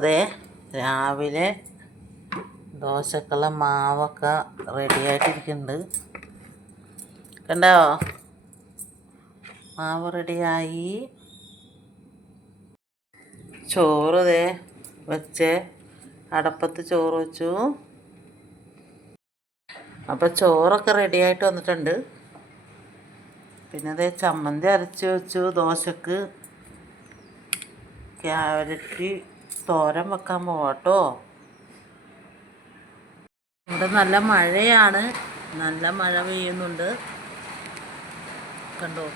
ദേ രാവിലെ ദോശക്കുള്ള മാവൊക്കെ റെഡിയായിട്ടിരിക്കുന്നുണ്ട്. കണ്ടോ? മാവ് റെഡിയായി. ചോറ് ദേ വെച്ച് അടപ്പത്ത് ചോറ് വെച്ചു. അപ്പോൾ ചോറൊക്കെ റെഡിയായിട്ട് വന്നിട്ടുണ്ട്. പിന്നെ അതേ ചമ്മന്തി അരച്ച് വെച്ചു ദോശക്ക്. ക്യാരറ്റ് തോരൻ വെക്കാൻ പോകട്ടോ ഇവിടെ നല്ല മഴയാണ്. നല്ല മഴ പെയ്യുന്നുണ്ട്. കണ്ടോ?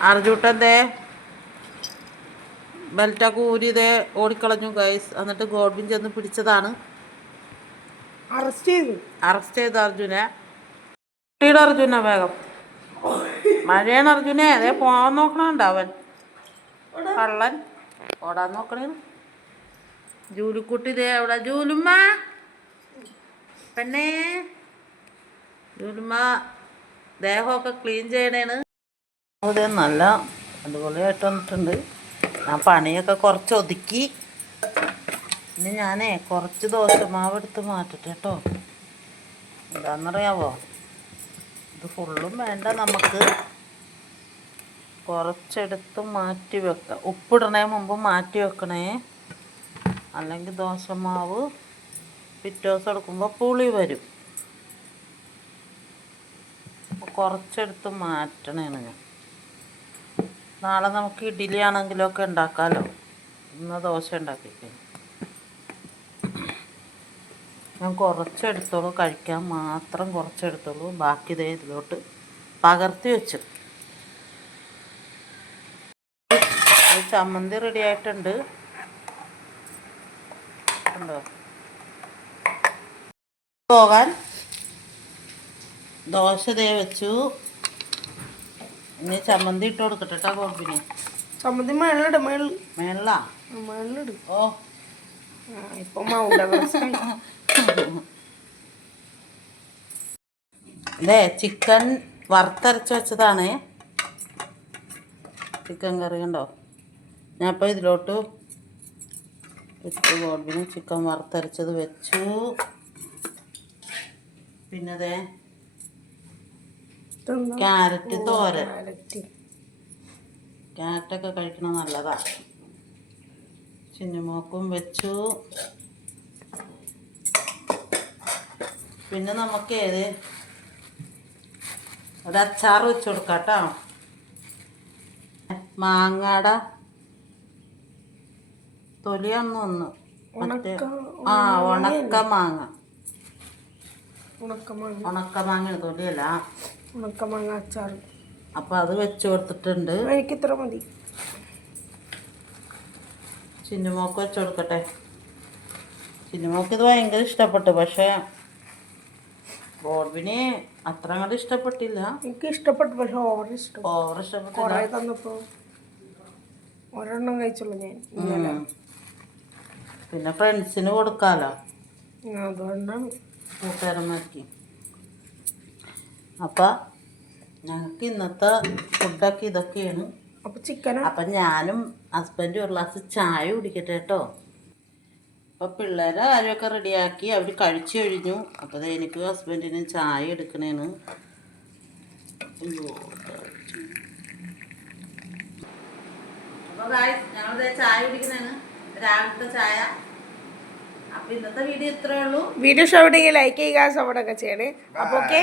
അർജുട്ടന്റെ ബെൽറ്റൊക്കെ ഊരിതേ ഓടിക്കളഞ്ഞു ഗൈസ് എന്നിട്ട് ഗോഡ്വിൻ ചെന്ന് പിടിച്ചതാണ്. അറസ്റ്റ് ചെയ്തു. അറസ്റ്റ് ചെയ്ത അർജുനെ. കുട്ടിയുടെ അർജുന വേഗം. മഴയാണ് അർജുനെ. അതേ പോകാൻ നോക്കണുണ്ട് അവൻ. കള്ളൻ. ഓടാൻ നോക്കണേ. ജൂലിക്കുട്ടി ദേ അവിടെ. ജൂലുമ്മ. പെണ്ണേ. ജൂലുമ്മ ദേഹമൊക്കെ ക്ലീൻ ചെയ്യണേണ്. ഇവിടെ നല്ല അടിപൊളിയായിട്ട് വന്നിട്ടുണ്ട്. ഞാൻ പണിയൊക്കെ കുറച്ച് ഒതുക്കി. ഇനി ഞാനേ കുറച്ച് ദോശമാവ് എടുത്ത് മാറ്റട്ടെ കേട്ടോ. എന്താണെന്നറിയാവോ ഇത് ഫുള്ളും വേണ്ട നമുക്ക്. കുറച്ചെടുത്ത് മാറ്റി വെക്കുക ഉപ്പിടണേ മുമ്പ് മാറ്റി വെക്കണേ. അല്ലെങ്കിൽ ദോശമാവ് പിറ്റേ ദിവസം എടുക്കുമ്പോൾ പുളി വരും. കുറച്ചെടുത്ത് മാറ്റണേണ് ഞാൻ. നാളെ നമുക്ക് ഇഡ്ഡലി ആണെങ്കിലൊക്കെ ഉണ്ടാക്കാമല്ലോ ഇന്ന് ദോശ ഉണ്ടാക്കിക്കഴിഞ്ഞു ഞാൻ കുറച്ചെടുത്തോളൂ. കഴിക്കാൻ മാത്രം കുറച്ചെടുത്തോളൂ. ബാക്കി ഇതേ ഇതിലോട്ട് പകർത്തി വെച്ചു ഒരു ചമ്മന്തി റെഡി ആയിട്ടുണ്ട്. ഉണ്ടോ പോകാൻ ദോശ ദേ വെച്ചു. ഇനി ചമ്മന്തി ഇട്ട് കൊടുക്കട്ടെ കേട്ടോ ചമ്മന്തി മേളിലിട മേളിൽ. മേളിലാ? മേളിലിട്. ഓ. ഇപ്പൊ അല്ലേ ചിക്കൻ വറുത്തരച്ച് വെച്ചതാണ്. ചിക്കൻ കറി കണ്ടോ? ഞാൻ ഇപ്പോൾ ഇതിലോട്ട് ഇട്ട് ഗോൾബിന് ചിക്കൻ വറുത്തരച്ചത് വെച്ചു. പിന്നെ അതെ? ക്യാരറ്റ് തോരൻ. ക്യാരറ്റ്. ക്യാരറ്റൊക്കെ കഴിക്കണത് നല്ലതാ. ചിന്നുമോക്കും വെച്ചു. പിന്നെ നമുക്ക് ഏത് ഒരു അച്ചാർ വെച്ച് കൊടുക്കാം കേട്ടോ മാങ്ങാട തൊലിയാണെന്ന് ഒന്ന് ആ ഉണക്ക മാങ്ങ. ഉണക്ക മാങ്ങ. ഉണക്കമാങ്ങ ഉണക്ക മാങ്ങ തൊലിയല്ല. ഉണക്കമാങ്ങ അച്ചാർ അപ്പോൾ അത് വെച്ച് കൊടുത്തിട്ടുണ്ട്. എനിക്ക് ഇത്ര മതി. ചിന്നുമോക്ക് വെച്ച് കൊടുക്കട്ടെ. ചിന്നുമോക്ക് ഇത് ഭയങ്കര ഇഷ്ടപ്പെട്ടു പക്ഷേ ബോർബിനെ അത്ര അങ്ങോട്ട് ഇഷ്ടപ്പെട്ടില്ല. എനിക്ക് ഇഷ്ടപ്പെട്ടു പക്ഷെ ഓവർ ഇഷ്ടം ഓവർ ഇഷ്ടപ്പെട്ടു ഒരെണ്ണം കഴിച്ചുള്ളൂ ഞാൻ. പിന്നെ ഫ്രണ്ട്സിന് കൊടുക്കാലോ? അതുകൊണ്ടാണ് കൂട്ടുകാരന്മാർക്ക് അപ്പം ഞങ്ങൾക്ക് ഇന്നത്തെ ഫുഡൊക്കെ ഇതൊക്കെയാണ്. അപ്പൊ ചിക്കൻ അപ്പം ഞാനും ഹസ്ബൻഡും ഒരു ഗ്ലാസ് ചായ കുടിക്കട്ടെ കേട്ടോ. അപ്പോൾ പിള്ളേരെ കാര്യമൊക്കെ റെഡിയാക്കി അവർ കഴിച്ചു കഴിഞ്ഞു. അപ്പോൾ എനിക്ക് ഹസ്ബൻഡിന് ചായ എടുക്കണേന്ന്. അപ്പോൾ ഞങ്ങളിത് ചായ കുടിക്കുന്നതാണ്. രാവിലത്തെ ചായ. അപ്പോൾ ഇന്നത്തെ വീഡിയോ ഇത്രേ ഉള്ളൂ. വീഡിയോ ഇഷ്ടപ്പെട്ടെങ്കിൽ ലൈക്ക് ചെയ്യുക സപ്പോർട്ടൊക്കെ ചെയ്യണേ. അപ്പൊ ഓക്കെ.